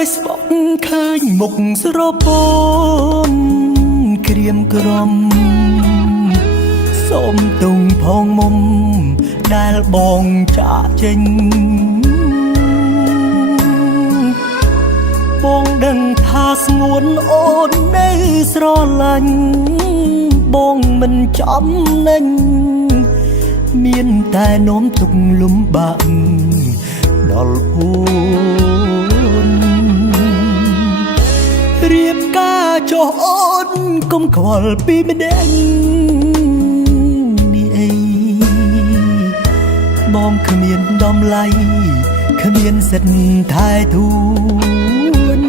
យស្បក់ឃើញមុខស្រពោនក្រៀមក្រំសូមទុំផងមុំដែលបងចាក់ចេញបងដឹងថាស្ងួនអូននៅស្រឡាញ់បងមិនចំណាញ់មានតែនោមទុកលំបាក់ដល់អូនរៀបការចុះអូនកុំខ្វល់ពីម្ដងនេះអីបងគ្មានតម្លៃគ្មានសិទ្ធិថែទូន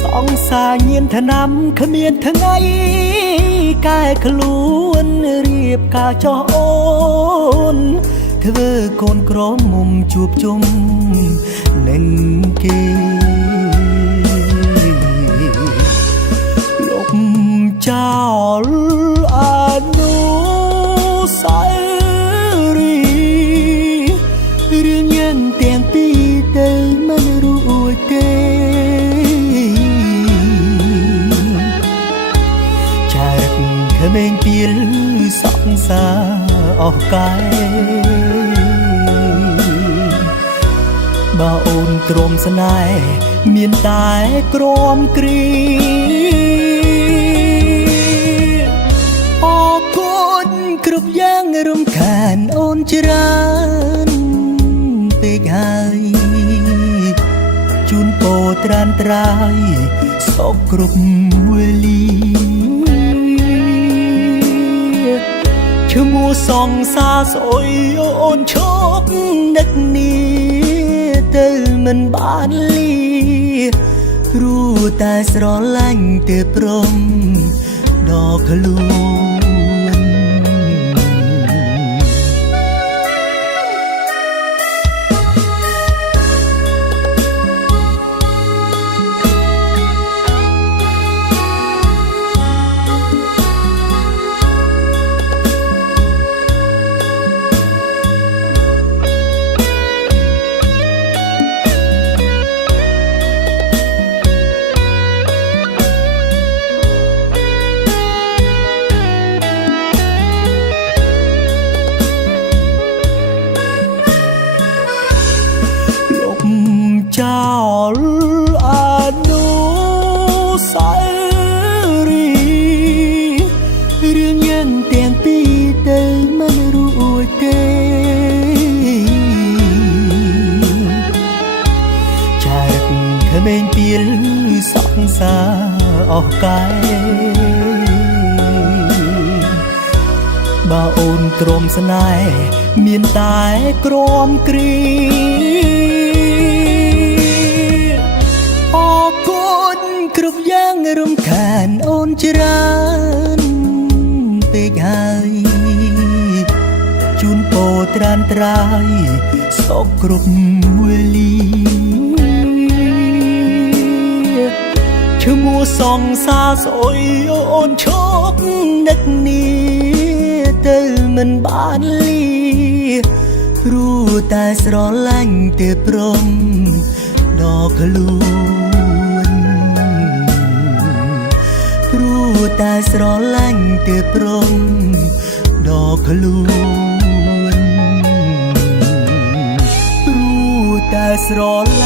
សងសាញៀនថ្នាំគ្មានថ្ងៃកែខ្លួនរៀបការចោះអូនធ្វើកូនក្រមុំជួបជុំនឹងគេលុបចោលអនុស្សាវរីយ៍រឿងយ៉ាងទាំងពីរទៅមិនរួចទេចារឹកក្មេងពីលសង្សារអស់កាយបើអូនទ្រាំស្នេហ៍មានតែក្រំគ្រីអរគុណគ្រប់យ៉ាងរំខានអូនច្រើនពេកហើយជូនពរត្រានត្រាយសុខគ្រប់វេលាឈ្មោះសង្សារស្អុយអូនឈប់នឹកនេះទៅមិនបានលីគ្រូតែស្រឡាញ់ទេព្រមដល់ខ្លួនចោលអនុស្សាវរីយ៍រឿងយ៉ាងទាំងពីរទៅមិនរួចទេចារឹកក្មេងពីលសង្សារអស់កាយបើអូនទ្រាំស្នេហ៍មានតែក្រំគ្រីអរគុណគ្រប់យ៉ាងរំខានអូនច្រើនពេកហើយជូនពរត្រានត្រាយសុខគ្រប់វេលាឈ្មោះសង្សារស្អុយអូនឈប់នឹកនេះទៅមិនបានលីគ្រូតែស្រឡាញ់ទេព្រមដល់ខ្លួនព្រោះតែស្រឡាញ់ទេព្រមដល់ខ្លួនព្រោះតែស្រឡាញ់